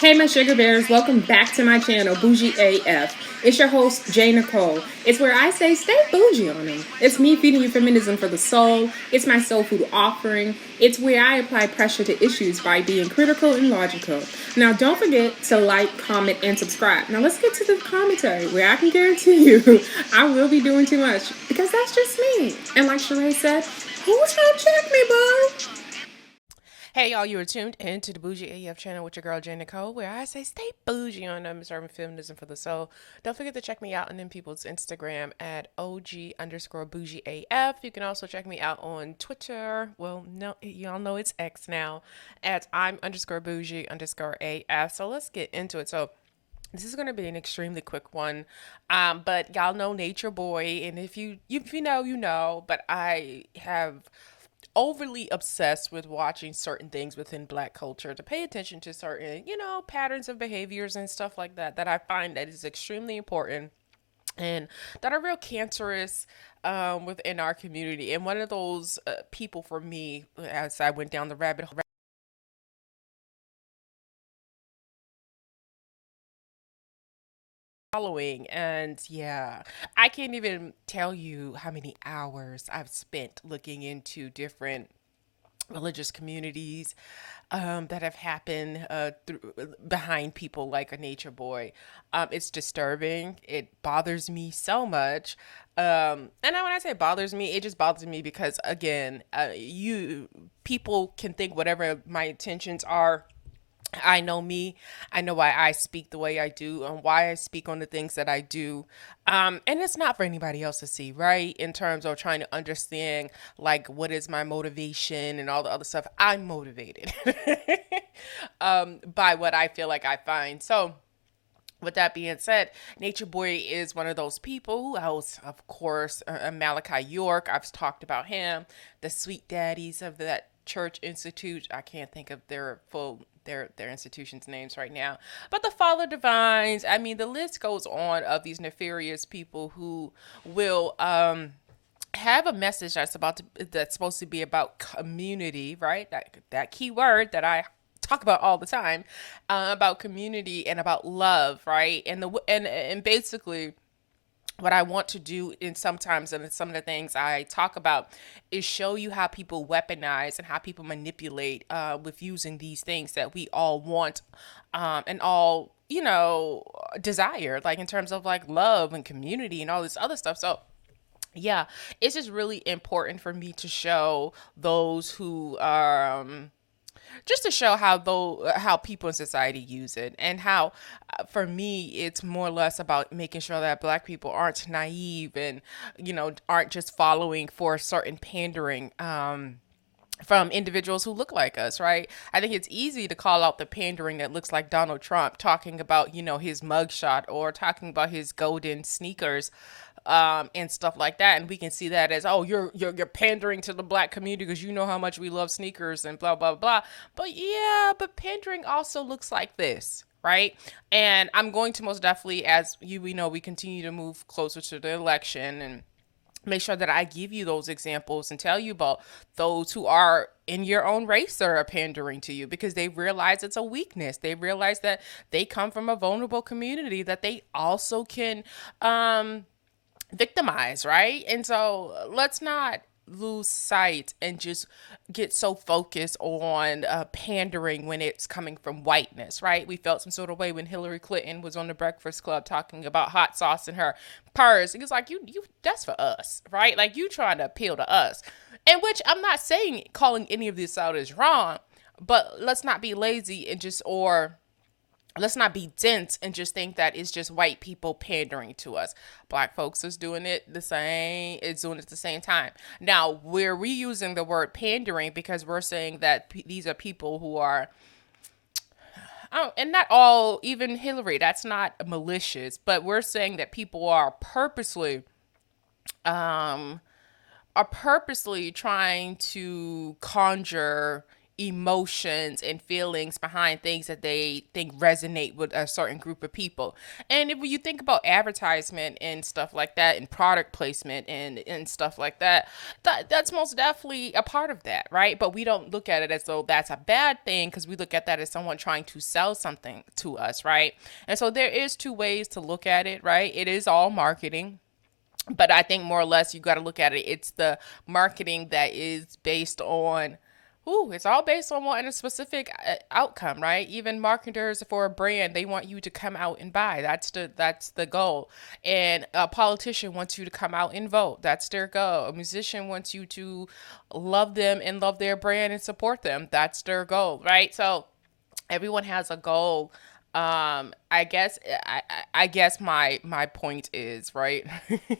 Hey, my sugar bears, welcome back to my channel, Bougie AF. It's your host, Jay Nicole. It's where I say stay bougie on them. It's me feeding you feminism for the soul. It's my soul food offering. It's where I apply pressure to issues by being critical and logical. Now, don't forget to like, comment, and subscribe. Now, let's get to the commentary where I can guarantee you I will be doing too much because that's just me. And like Sheree said, who's gonna check me, boo? Hey y'all, you are tuned into the Bougie AF channel with your girl Jay Nicole, where I say stay bougie on them, serving feminism for the soul. Don't forget to check me out on them people's Instagram at OG_Bougie AF. You can also check me out on Twitter. Well, no, y'all know it's X now, at I'm_Bougie_AF. So let's get into it. So this is going to be an extremely quick one, but y'all know Nature Boy, and if you know, you know. But I have overly obsessed with watching certain things within black culture to pay attention to certain, patterns of behaviors and stuff like that that I find that is extremely important and that are real cancerous within our community. And one of those people for me, as I went down the rabbit hole, following. And yeah, I can't even tell you how many hours I've spent looking into different religious communities that have happened behind people like a Nature Boy. It's disturbing. It bothers me so much. And when I say bothers me, it just bothers me because again, you people can think whatever my intentions are. I know me. I know why I speak the way I do and why I speak on the things that I do. And it's not for anybody else to see, right? In terms of trying to understand, like, what is my motivation and all the other stuff. I'm motivated by what I feel like I find. So, with that being said, Nature Boy is one of those people who else, of course, Malachi York. I've talked about him, the sweet daddies of that church institute. I can't think of their institution's names right now. But the Father Divines, I mean, the list goes on of these nefarious people who will have a message that's supposed to be about community, right? That key word that I talk about all the time, about community and about love, right? And basically what I want to do in sometimes and some of the things I talk about is show you how people weaponize and how people manipulate with using these things that we all want and all desire, like in terms of like love and community and all this other stuff. So yeah, it's just really important for me to show those who just to show how people in society use it, and how for me it's more or less about making sure that black people aren't naive and aren't just following for certain pandering from individuals who look like us, right? I think it's easy to call out the pandering that looks like Donald Trump talking about, his mugshot or talking about his golden sneakers and stuff like that, and we can see that as, oh, you're pandering to the black community because you know how much we love sneakers and blah blah blah. But yeah, but pandering also looks like this, right? And I'm going to most definitely, as we know, we continue to move closer to the election, and make sure that I give you those examples and tell you about those who are in your own race that are pandering to you because they realize it's a weakness. They realize that they come from a vulnerable community that they also can victimize, right? And so let's not lose sight and just get so focused on pandering when it's coming from whiteness, right? We felt some sort of way when Hillary Clinton was on the Breakfast Club talking about hot sauce in her purse. It's like, you that's for us, right? Like, you trying to appeal to us. And which I'm not saying calling any of this out is wrong, but let's not be lazy and just, or let's not be dense and just think that it's just white people pandering to us. Black folks is doing it the same. It's doing it at the same time. Now, we're reusing the word pandering because we're saying that these are people who are, oh, and not all, even Hillary, that's not malicious, but we're saying that people um, are purposely trying to conjure emotions and feelings behind things that they think resonate with a certain group of people. And if you think about advertisement and stuff like that and product placement and stuff like that, that's most definitely a part of that, right? But we don't look at it as though that's a bad thing because we look at that as someone trying to sell something to us, right? And so there is two ways to look at it, right? It is all marketing, but I think more or less you got to look at it. It's the marketing that is based on, ooh, it's all based on wanting a specific outcome, right? Even marketers for a brand, they want you to come out and buy. That's the goal. And a politician wants you to come out and vote. That's their goal. A musician wants you to love them and love their brand and support them. That's their goal, right? So everyone has a goal. I guess my point is, right,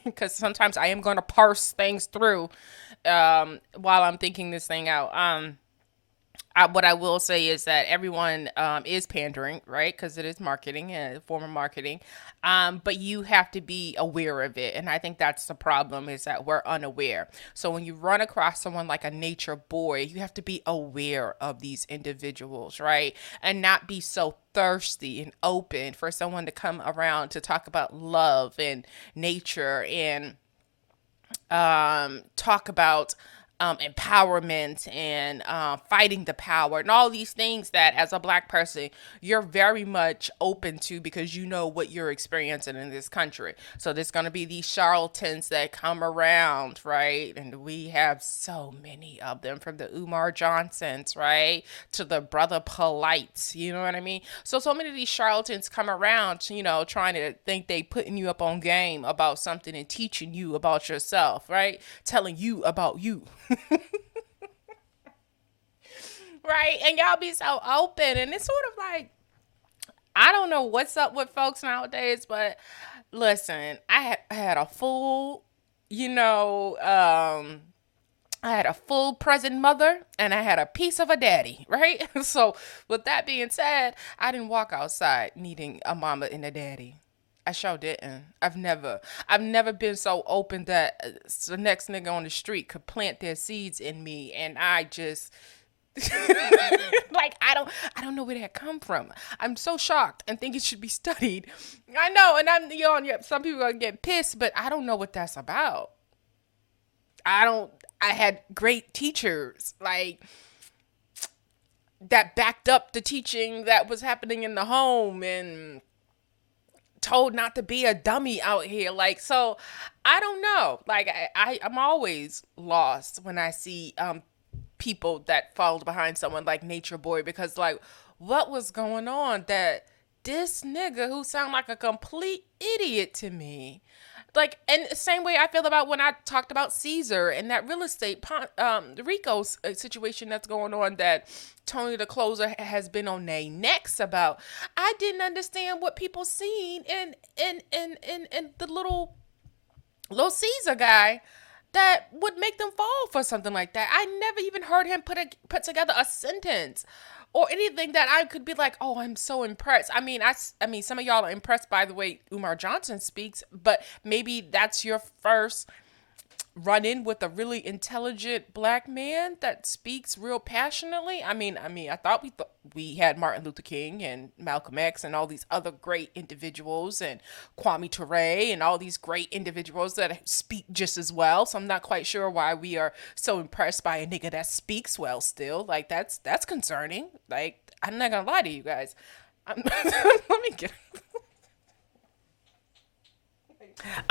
because sometimes I am going to parse things through while I'm thinking this thing out. What I will say is that everyone is pandering, right? Because it is marketing, a form of marketing. But you have to be aware of it. And I think that's the problem, is that we're unaware. So when you run across someone like a nature boy, you have to be aware of these individuals, right? And not be so thirsty and open for someone to come around to talk about love and nature and talk about empowerment and fighting the power and all these things that as a black person you're very much open to because you know what you're experiencing in this country. So there's going to be these charlatans that come around, right? And we have so many of them, from the Umar Johnsons, right, to the brother Polites, you know what I mean? So many of these charlatans come around, trying to think they putting you up on game about something and teaching you about yourself, right? Telling you about you. Right? And y'all be so open. And it's sort of like, I don't know what's up with folks nowadays, but listen, I had a full, you know, I had a full present mother and I had a piece of a daddy, right? So, with that being said, I didn't walk outside needing a mama and a daddy. I sure didn't. I've never been so open that the next nigga on the street could plant their seeds in me, and I just like I don't know where that come from. I'm so shocked and think it should be studied. I know, and some people are gonna get pissed, but I don't know what that's about. I don't. I had great teachers like that backed up the teaching that was happening in the home and told not to be a dummy out here. Like, so I don't know. Like, I'm always lost when I see people that followed behind someone like Nature Boy, because like, what was going on that this nigga who sound like a complete idiot to me, like, and the same way I feel about when I talked about Caesar and that real estate the Rico situation that's going on, that Tony the Closer has been on their necks about. I didn't understand what people seen in the little Caesar guy that would make them fall for something like that. I never even heard him put together a sentence or anything that I could be like, oh, I'm so impressed. I mean, some of y'all are impressed by the way Umar Johnson speaks, but maybe that's your first run in with a really intelligent black man that speaks real passionately. I thought we had Martin Luther King and Malcolm X and all these other great individuals and Kwame Ture and all these great individuals that speak just as well. So I'm not quite sure why we are so impressed by a nigga that speaks well still. Like, that's concerning. Like, I'm not gonna lie to you guys. Let me get.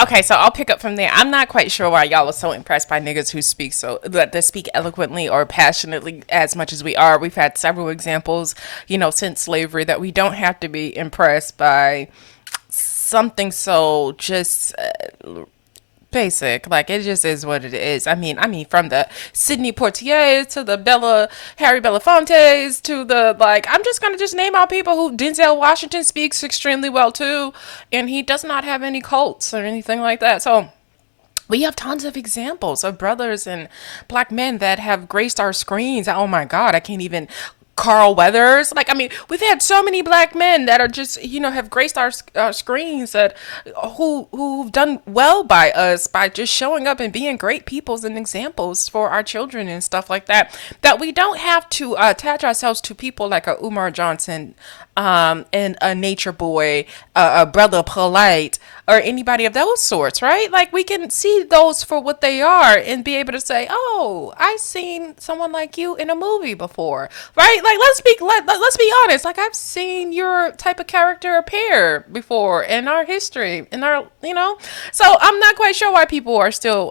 Okay, so I'll pick up from there. I'm not quite sure why y'all are so impressed by niggas who speak that speak eloquently or passionately as much as we are. We've had several examples, since slavery, that we don't have to be impressed by something so just basic. Like, it just is what it is. I mean, from the Sidney Poitier to the Harry Belafontes to the, like, I'm just gonna just name out people who Denzel Washington speaks extremely well too, and he does not have any cults or anything like that. So we have tons of examples of brothers and black men that have graced our screens. Oh my God, I can't even Carl Weathers. Like, I mean, we've had so many black men that are just, have graced our screens that who've done well by us by just showing up and being great peoples and examples for our children and stuff like that. That we don't have to attach ourselves to people like a Umar Johnson, and a Nature Boy, a Brother Polite, or anybody of those sorts, right? Like, we can see those for what they are and be able to say, "Oh, I've seen someone like you in a movie before," right? Like, let's be honest. Like, I've seen your type of character appear before in our history, in our, So I'm not quite sure why people are still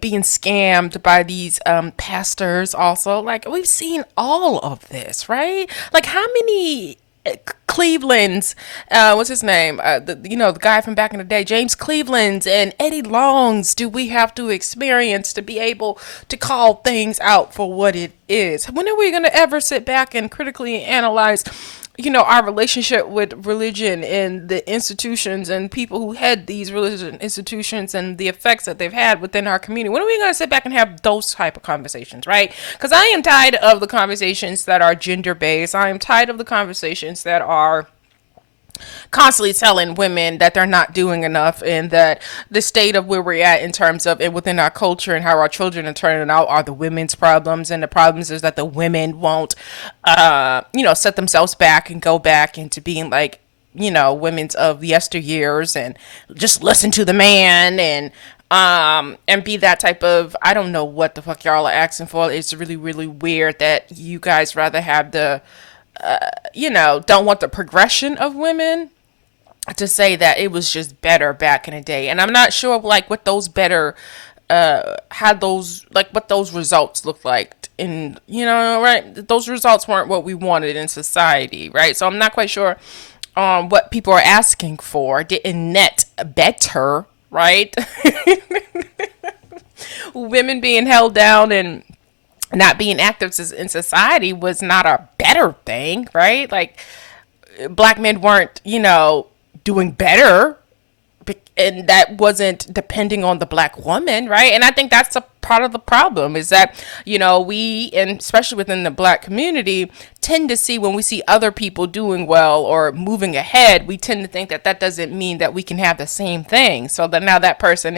being scammed by these pastors also. Like, we've seen all of this, right? Like, how many Cleveland's, what's his name, the guy from back in the day, James Cleveland's and Eddie Long's, do we have to experience to be able to call things out for what it is? When are we going to ever sit back and critically analyze our relationship with religion and the institutions and people who head these religious institutions and the effects that they've had within our community? When are we going to sit back and have those type of conversations, right? Because I am tired of the conversations that are gender based. I am tired of the conversations that are constantly telling women that they're not doing enough, and that the state of where we're at in terms of it within our culture and how our children are turning out are the women's problems, and the problems is that the women won't set themselves back and go back into being like women's of yesteryears and just listen to the man and be that type of, I don't know what the fuck y'all are asking for. It's really, really weird that you guys rather have the don't want the progression of women, to say that it was just better back in the day. And I'm not sure like what those better had those, like, what those results look like. And right, those results weren't what we wanted in society, right? So I'm not quite sure what people are asking for. Didn't net better, right? Women being held down and not being active in society was not a better thing, right? Like, black men weren't, doing better, and that wasn't depending on the black woman, right? And I think that's a part of the problem, is that we, and especially within the black community, tend to see, when we see other people doing well or moving ahead, we tend to think that that doesn't mean that we can have the same thing, so that now that person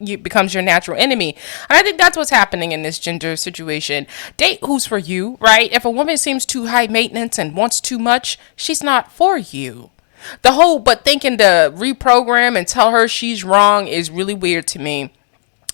becomes your natural enemy. And I think that's what's happening in this gender situation. Date who's for you, right? If a woman seems too high maintenance and wants too much, she's not for you. But thinking to reprogram and tell her she's wrong is really weird to me.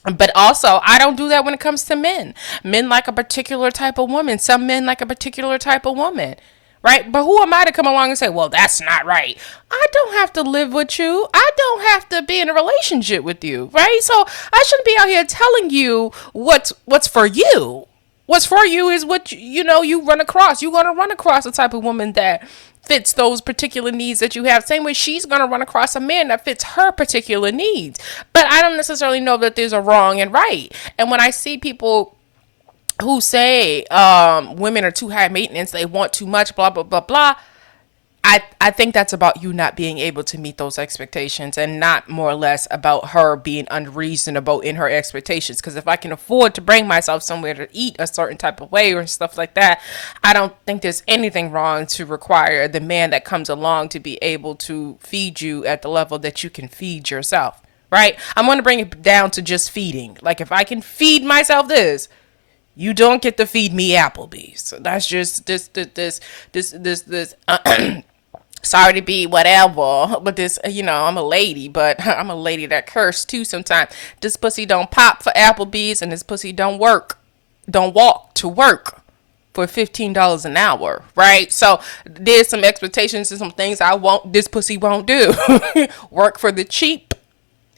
But also, I don't do that when it comes to men. Men like a particular type of woman. Some men like a particular type of woman, right? But who am I to come along and say, well, that's not right? I don't have to live with you. I don't have to be in a relationship with you, right? So I shouldn't be out here telling you what's for you. What's for you is what you run across. You're gonna run across the type of woman that fits those particular needs that you have. Same way she's gonna run across a man that fits her particular needs. But I don't necessarily know that there's a wrong and right. And when I see people who say women are too high maintenance, they want too much, blah blah blah blah, I think that's about you not being able to meet those expectations, and not more or less about her being unreasonable in her expectations. Because if I can afford to bring myself somewhere to eat a certain type of way or stuff like that, I don't think there's anything wrong to require the man that comes along to be able to feed you at the level that you can feed yourself, right? I'm going to bring it down to just feeding. Like, if I can feed myself this, you don't get to feed me Applebee's. So that's just this sorry to be whatever, but this, I'm a lady, but I'm a lady that curse too sometimes. This pussy don't pop for Applebee's, and this pussy don't walk to work for $15 an hour, right? So there's some expectations and some things this pussy won't do. Work for the cheap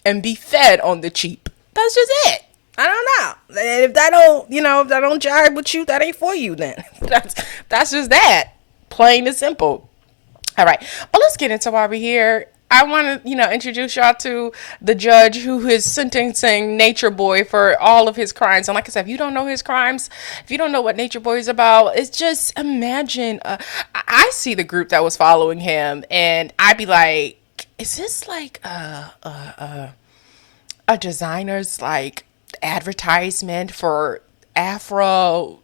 and be fed on the cheap. That's just it. I don't know. If that don't jive with you, that ain't for you then. That's just that. Plain and simple. All right, but let's get into why we're here. I want to, introduce y'all to the judge who is sentencing Nature Boy for all of his crimes. And like I said, if you don't know his crimes, if you don't know what Nature Boy is about, it's just imagine. I see the group that was following him, and I'd be like, is this like a designer's like advertisement for Afro,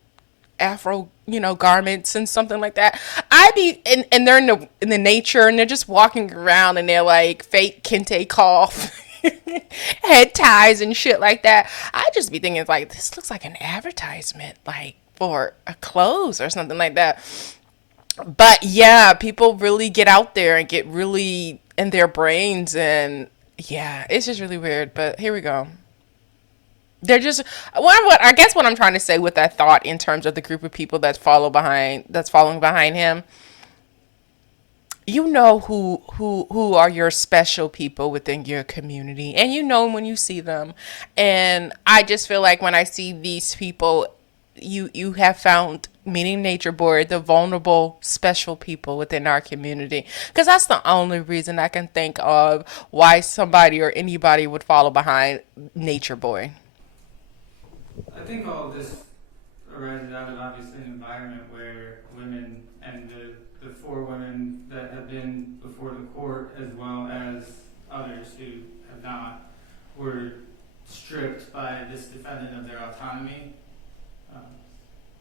garments and something like that. I be and they're in the nature, and they're just walking around, and they're like fake kente cloth head ties and shit like that. I just be thinking like, this looks like an advertisement, like for a clothes or something like that. But yeah, people really get out there and get really in their brains, and yeah, it's just really weird. But here we go. They're just what I guess what I'm trying to say with that thought in terms of the group of people that's following behind him. You know who are your special people within your community, and you know when you see them. And I just feel like when I see these people, you have found, meaning nature board, the vulnerable special people within our community, because that's the only reason I can think of why somebody or anybody would follow behind nature boy. I think all of this arises out of obviously an environment where women and the four women that have been before the court, as well as others who have not, were stripped by this defendant of their autonomy, um,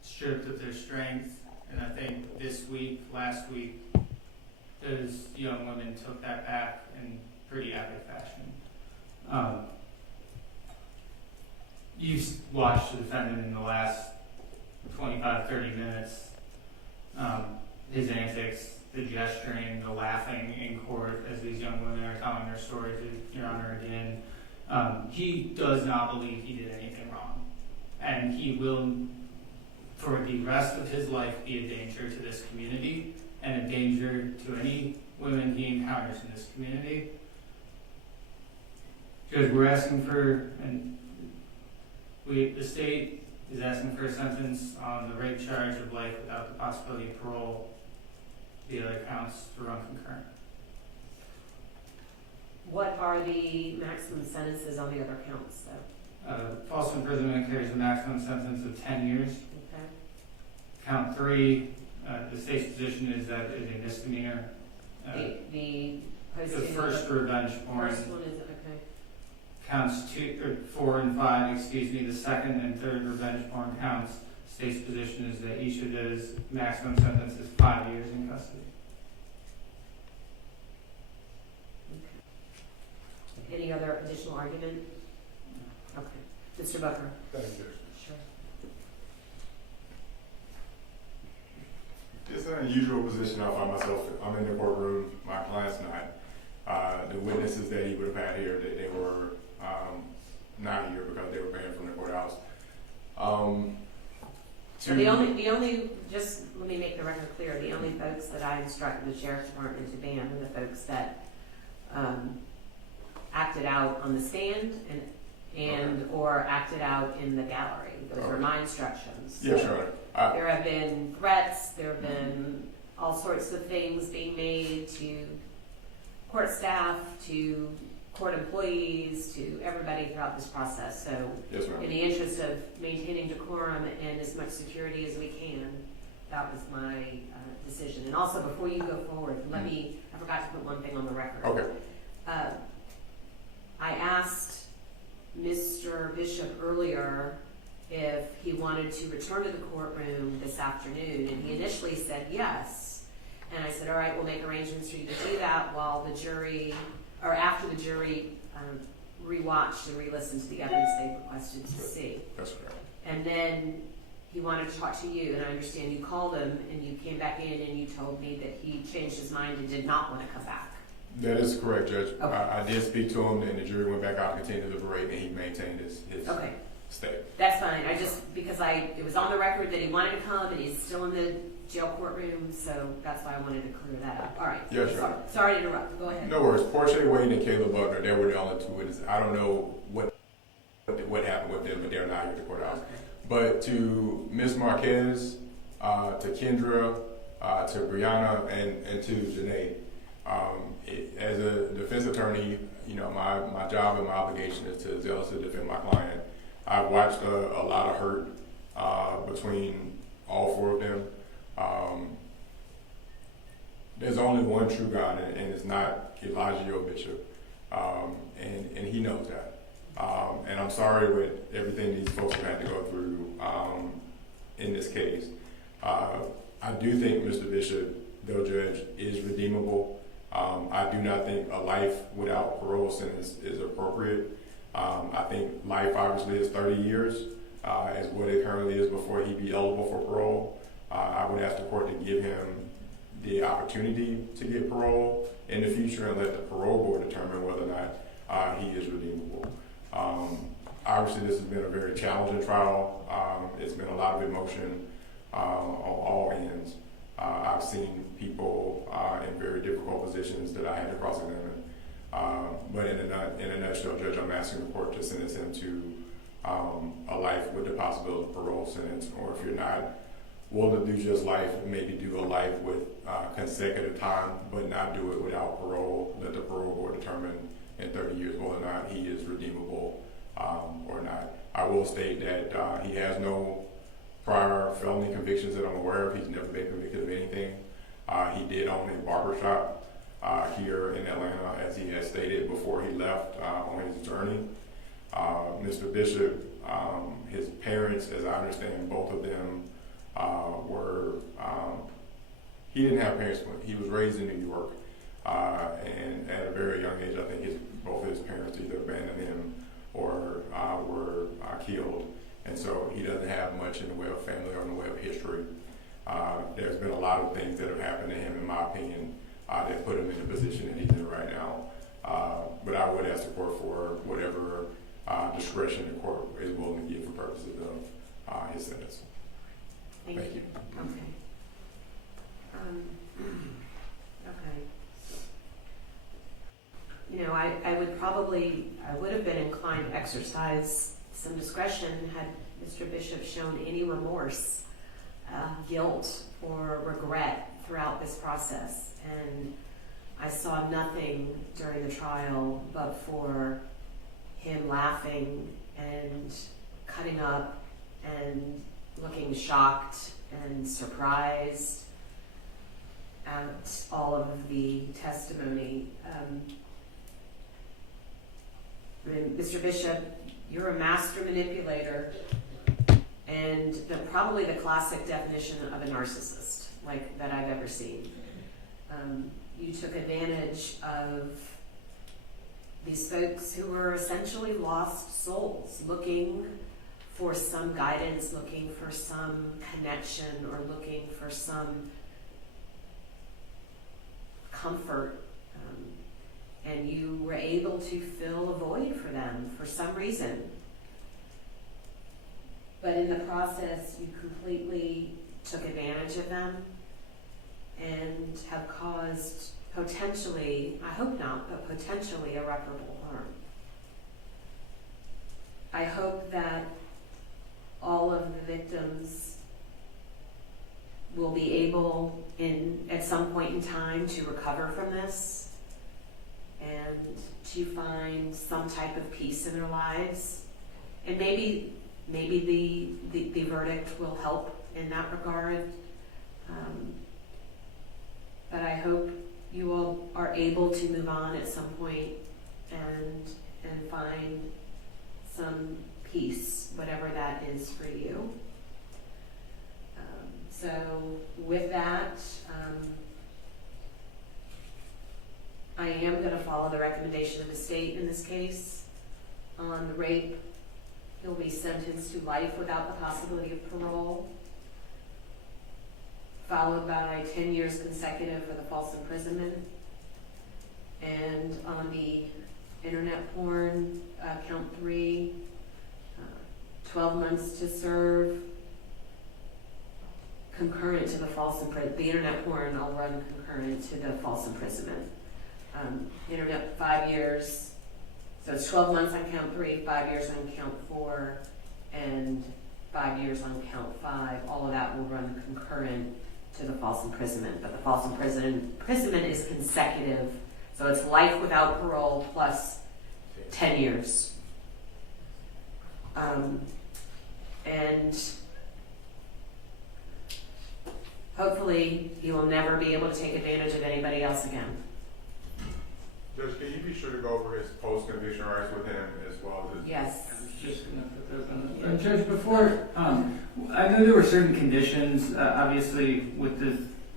stripped of their strength. And I think last week, those young women took that back in pretty epic fashion. You've watched the defendant in the last 25, 30 minutes. His antics, the gesturing, the laughing in court as these young women are telling their story to Your Honor again. He does not believe he did anything wrong. And he will, for the rest of his life, be a danger to this community and a danger to any women he encounters in this community. Because we're asking for, the state is asking for a sentence on the rape charge of life without the possibility of parole. The other counts to run concurrent. What are the maximum sentences on the other counts, though? False imprisonment carries a maximum sentence of 10 years. Okay. Count 3, the state's position is that it is a misdemeanor. The first revenge porn. First one is, okay. Counts 4 and 5, the second and third revenge porn counts. State's position is that each of those maximum sentence is 5 years in custody. Okay. Any other additional argument? Okay. Mr. Bucker. Thank you. Sure. It's an unusual position I find myself. I'm in the courtroom, my client's not. The witnesses that he would have had here, they were not here because they were banned from the courthouse. So the only, just let me make the record clear, the only folks that I instructed the sheriff's department to ban are the folks that acted out on the stand and okay. or acted out in the gallery. Those Okay. were my instructions. Yeah, sure. There have been threats, there have been all sorts of things being made to court staff, to court employees, to everybody throughout this process. So Yes, ma'am. in the interest of maintaining decorum and as much security as we can, that was my decision. And also, before you go forward, I forgot to put one thing on the record. Okay. I asked Mr. Bishop earlier if he wanted to return to the courtroom this afternoon, and he initially said yes. And I said, all right, we'll make arrangements for you to do that while the jury, or after the jury rewatched and re-listened to the evidence they requested to see. That's correct. And then he wanted to talk to you, and I understand you called him and you came back in and you told me that he changed his mind and did not want to come back. That is correct, Judge. Okay. I did speak to him, and the jury went back out and continued to deliberate, and he maintained his Okay. state. That's fine. I just, because it was on the record that he wanted to come and he's still in the jail courtroom, so that's why I wanted to clear that up. All right. Yeah, sure. Sorry to interrupt. Go ahead. No worries. Portia Wade and Caleb Buckner, they were the only two witnesses. I don't know what happened with them, but they're not here at the courthouse. Okay. But to Ms. Marquez, to Kendra, to Brianna, and to Janae, as a defense attorney, my job and my obligation is to zealously defend my client. I've watched a lot of hurt between all four of them. There's only one true God, and it's not Elijah or Bishop, and he knows that. And I'm sorry with everything these folks have had to go through in this case. I do think Mr. Bishop, though judge, is redeemable. I do not think a life without parole sentence is appropriate. I think life obviously is 30 years, is what it currently is before he be eligible for parole. I would ask the court to give him the opportunity to get parole in the future and let the parole board determine whether or not he is redeemable. Obviously, this has been a very challenging trial. It's been a lot of emotion on all ends. I've seen people in very difficult positions that I had to cross-examine. But in a nutshell, Judge, I'm asking the court to sentence him to a life with the possibility of parole sentence, or if you're not willing to do just life, maybe do a life with consecutive time, but not do it without parole. Let the parole board determine in 30 years whether or not he is redeemable or not. I will state that he has no prior felony convictions that I'm aware of. He's never been convicted of anything. He did own a barbershop here in Atlanta, as he had stated before he left on his journey. Mr. Bishop, his parents, as I understand, both of them he didn't have parents when he was raised in New York, and at a very young age, I think both his parents either abandoned him or were killed, and so he doesn't have much in the way of family or in the way of history. There's been a lot of things that have happened to him, in my opinion, that put him in the position that he's in right now. But I would ask the court for whatever discretion the court is willing to give for purposes of his sentence. Thank you. Okay. Okay. You know, I would have been inclined to exercise some discretion had Mr. Bishop shown any remorse, guilt, or regret throughout this process. And I saw nothing during the trial but for him laughing and cutting up and looking shocked and surprised at all of the testimony. Mr. Bishop, you're a master manipulator and probably the classic definition of a narcissist that I've ever seen. You took advantage of these folks who were essentially lost souls, looking for some guidance, looking for some connection, or looking for some comfort. And you were able to fill a void for them for some reason. But in the process, you completely took advantage of them and have caused potentially, I hope not, but potentially irreparable harm. I hope that all of the victims will be able at some point in time to recover from this and to find some type of peace in their lives. And maybe the verdict will help in that regard. But I hope you all are able to move on at some point and find some peace, whatever that is for you. So with that, I am going to follow the recommendation of the state in this case. On the rape, he'll be sentenced to life without the possibility of parole, followed by 10 years consecutive for the false imprisonment. And on the internet porn, count 3, 12 months to serve, concurrent to the false imprisonment. The internet porn, I'll run concurrent to the false imprisonment. Internet, 5 years. So it's 12 months on count 3, 5 years on count 4, and 5 years on count 5. All of that will run concurrent to the false imprisonment. But the false imprisonment is consecutive. So it's life without parole plus 10 years. And hopefully he will never be able to take advantage of anybody else again. Judge, can you be sure to go over his post-conviction rights with him as well as his... Yes. I was just going to put those on the Judge, before, I know there were certain conditions, obviously, with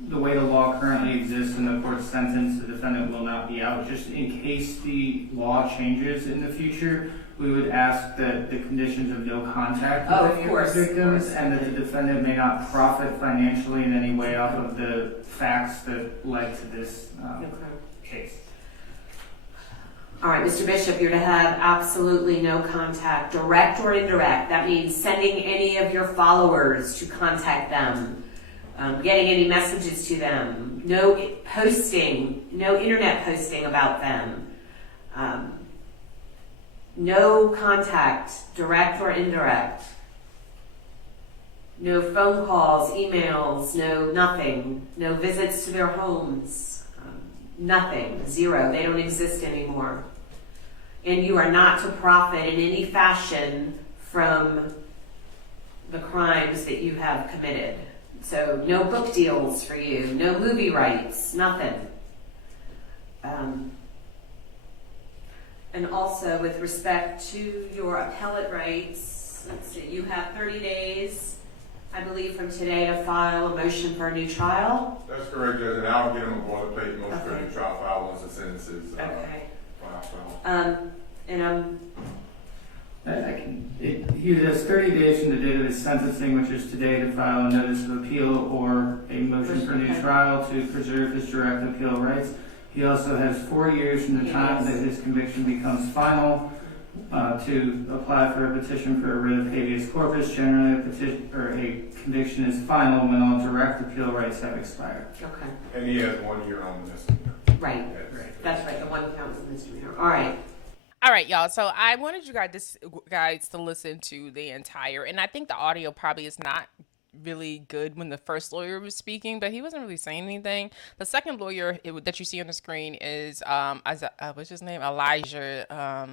the way the law currently exists in the court's sentence, the defendant will not be out. Just in case the law changes in the future, we would ask that the conditions of no contact with any of the victims and that the defendant may not profit financially in any way off of the facts that led to this case. All right, Mr. Bishop, you're to have absolutely no contact, direct or indirect. That means sending any of your followers to contact them, getting any messages to them, no posting, no internet posting about them, no contact, direct or indirect, no phone calls, emails, no nothing, no visits to their homes. Nothing, zero. They don't exist anymore. And you are not to profit in any fashion from the crimes that you have committed. So no book deals for you, no movie rights, nothing. And also with respect to your appellate rights, let's see, you have 30 days, I believe, from today to file a motion for a new trial. That's correct, Judge, and I'll get him a boilerplate motion for a new trial file once the sentence is Okay. filed. He has 30 days from the date of his sentencing, which is today, to file a notice of appeal or a motion for a new trial to preserve his direct appeal rights. He also has 4 years from the time that his conviction becomes final to apply for a petition for a writ of habeas corpus. Generally, a conviction is final when all direct appeal rights have expired. Okay. And he has 1 year on the misdemeanor. Right. That's right. The one counts as misdemeanor. All right. All right, y'all. So I wanted you guys to listen to the entire, and I think the audio probably is not really good when the first lawyer was speaking, but he wasn't really saying anything. The second lawyer that you see on the screen is what's his name, Elijah.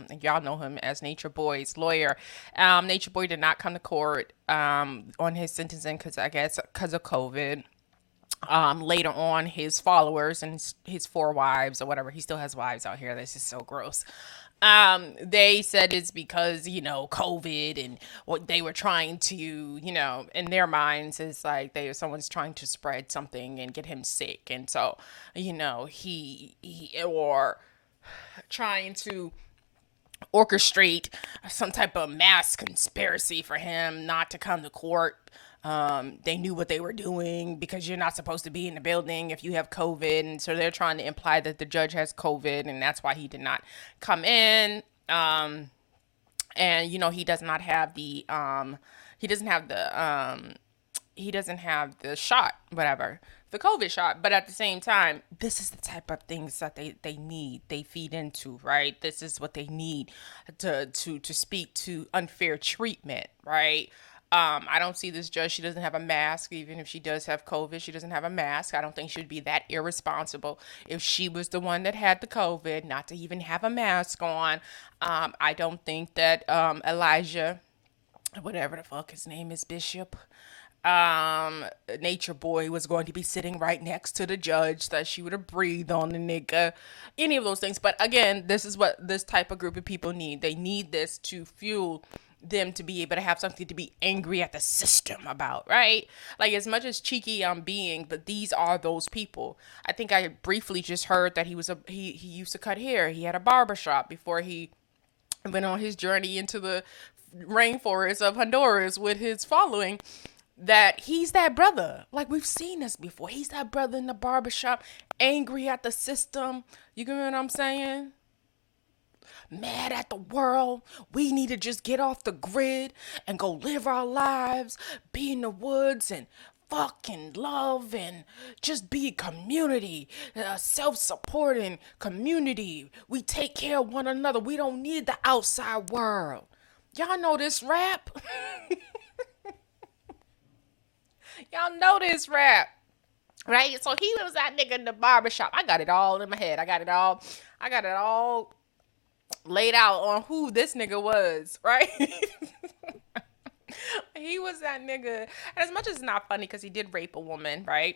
And y'all know him as Nature Boy's lawyer. Nature Boy did not come to court on his sentencing because of COVID. Later on, his followers and his 4 wives or whatever, he still has wives out here. This is so gross. They said it's because, COVID and what they were trying to, in their minds is like someone's trying to spread something and get him sick. And so, he or trying to orchestrate some type of mass conspiracy for him not to come to court. They knew what they were doing because you're not supposed to be in the building if you have COVID. And so they're trying to imply that the judge has COVID and that's why he did not come in. And, he does not have the shot, whatever, the COVID shot. But at the same time, this is the type of things that they need, they feed into, right? This is what they need to speak to unfair treatment, right? I don't see this judge. She doesn't have a mask. Even if she does have COVID, she doesn't have a mask. I don't think she'd be that irresponsible if she was the one that had the COVID, not to even have a mask on. I don't think that Elijah, whatever the fuck his name is, Bishop, Nature Boy, was going to be sitting right next to the judge, that she would have breathed on the nigga, any of those things. But again, this is what this type of group of people need. They need this to fuel them to be able to have something to be angry at the system about, right? Like, as much as cheeky I'm being, but these are those people. I think I briefly just heard that he used to cut hair. He had a barbershop before he went on his journey into the rainforest of Honduras with his following. That he's that brother. Like, we've seen this before. He's that brother in the barbershop, angry at the system. You get what I'm saying? Mad at the world. We need to just get off the grid and go live our lives, be in the woods and fucking love and just be a community, self-supporting community. We take care of one another. We don't need the outside world. Y'all know this rap? Y'all know this rap, right? So he was that nigga in the barbershop. I got it all in my head. I got it all laid out on who this nigga was, right? He was that nigga. And as much as it's not funny because he did rape a woman, right?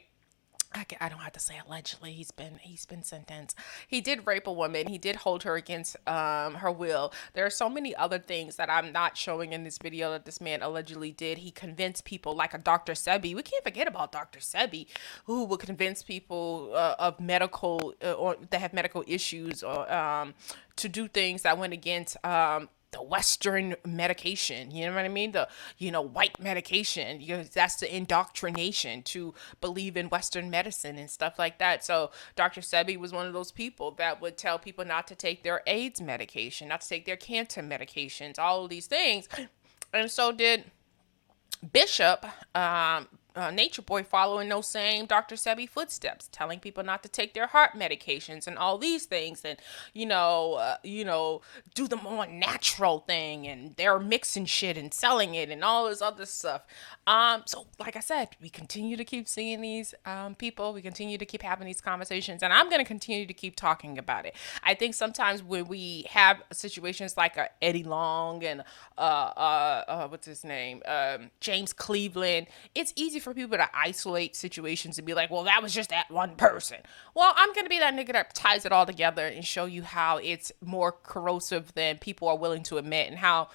I don't have to say allegedly. He's been sentenced. He did rape a woman. He did hold her against her will. There are so many other things that I'm not showing in this video that this man allegedly did. He convinced people like a Dr. Sebi. We can't forget about Dr. Sebi, who would convince people of medical or that have medical issues or to do things that went against the Western medication, you know what I mean? The, white medication, that's the indoctrination to believe in Western medicine and stuff like that. So Dr. Sebi was one of those people that would tell people not to take their AIDS medication, not to take their cancer medications, all of these things. And so did Bishop, Nature Boy, following those same Dr. Sebi footsteps, telling people not to take their heart medications and all these things, and do the more natural thing, and they're mixing shit and selling it and all this other stuff. So like I said, we continue to keep seeing these people. We continue to keep having these conversations, and I'm gonna continue to keep talking about it. I think sometimes when we have situations like Eddie Long and what's his name, James Cleveland, it's easy for people to isolate situations and be like, well, that was just that one person. Well, I'm gonna be that nigga that ties it all together and show you how it's more corrosive than people are willing to admit, and how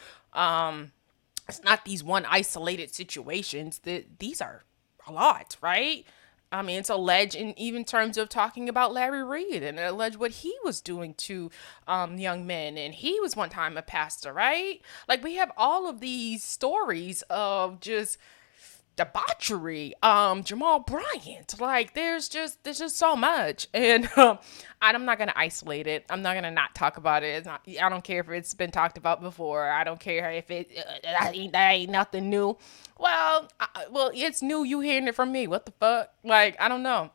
it's not these one isolated situations. That these are a lot, right? I mean, it's alleged in even terms of talking about Larry Reed and alleged what he was doing to young men. And he was one time a pastor, right? Like, we have all of these stories of just debauchery, Jamal Bryant. Like, there's just so much. And I'm not gonna isolate it. I'm not gonna not talk about it. I don't care if it's been talked about before. I don't care if that ain't nothing new. Well, it's new. You hearing it from me? What the fuck? Like, I don't know.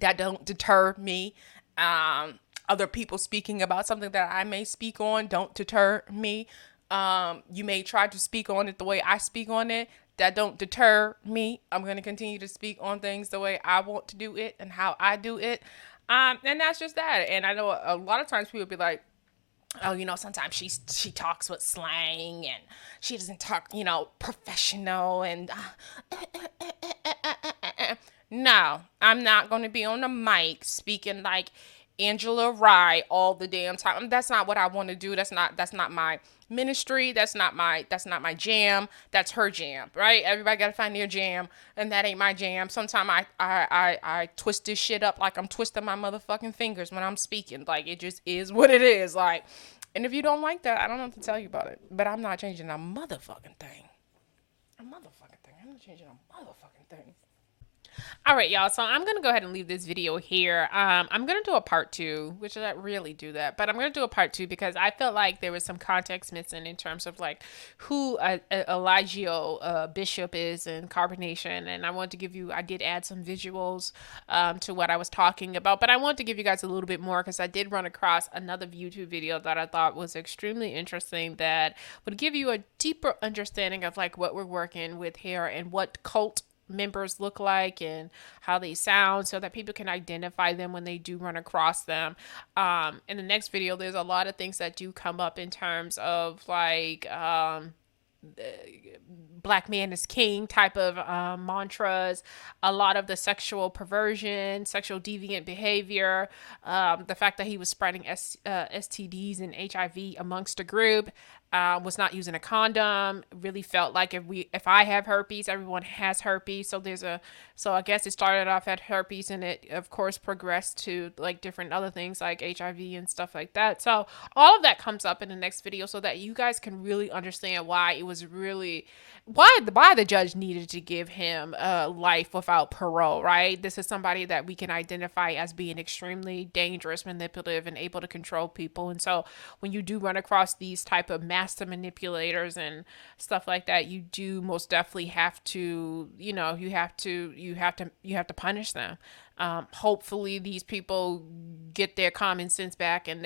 That don't deter me. Other people speaking about something that I may speak on don't deter me. You may try to speak on it the way I speak on it. That don't deter me. I'm going to continue to speak on things the way I want to do it and how I do it. And that's just that. And I know a lot of times people be like, oh, sometimes she talks with slang and she doesn't talk, professional and no, I'm not going to be on the mic speaking like Angela Rye all the damn time. That's not what I want to do. That's not my ministry. That's not my jam. That's her jam, right? Everybody got to find their jam, and that ain't my jam. Sometimes I twist this shit up like I'm twisting my motherfucking fingers when I'm speaking. Like, it just is what it is. Like, and if you don't like that, I don't know what to tell you about it. But I'm not changing a motherfucking thing. I'm not changing a motherfucking thing. All right, y'all. So I'm going to go ahead and leave this video here. I'm going to do a part 2, which I really do that. But I'm going to do a part 2 because I felt like there was some context missing in terms of like who Elijah Bishop is in Carbonation. And I did add some visuals to what I was talking about. But I want to give you guys a little bit more because I did run across another YouTube video that I thought was extremely interesting that would give you a deeper understanding of like what we're working with here and what cult members look like and how they sound so that people can identify them when they do run across them. In the next video, there's a lot of things that do come up in terms of like black man is king type of mantras, a lot of the sexual perversion, sexual deviant behavior, the fact that he was spreading STDs and HIV amongst a group, was not using a condom, really felt like if I have herpes, everyone has herpes. So I guess it started off at herpes and it of course progressed to like different other things like HIV and stuff like that. So all of that comes up in the next video so that you guys can really understand why it was really why the judge needed to give him life without parole, right? This is somebody that we can identify as being extremely dangerous, manipulative, and able to control people. And so when you do run across these type of master manipulators and stuff like that, you do most definitely have to, you have to punish them. Hopefully these people get their common sense back and,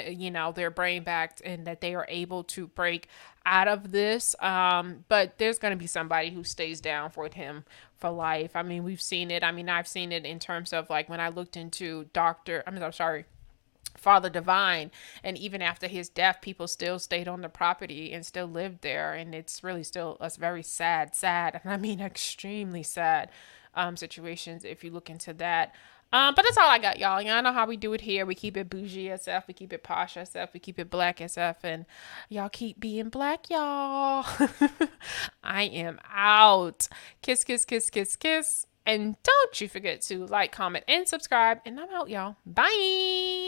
their brain back, and that they are able to break out of this. But there's going to be somebody who stays down for him for life. I mean, we've seen it. I mean, I've seen it in terms of like when I looked into Father Divine, and even after his death, people still stayed on the property and still lived there. And it's really still a very sad, and I mean extremely sad situations if you look into that. But that's all I got, y'all. Y'all know how we do it here. We keep it bougie SF, we keep it posh SF, we keep it black SF, and y'all keep being black, y'all. I am out. Kiss, kiss, kiss, kiss, kiss. And don't you forget to like, comment, and subscribe. And I'm out, y'all. Bye.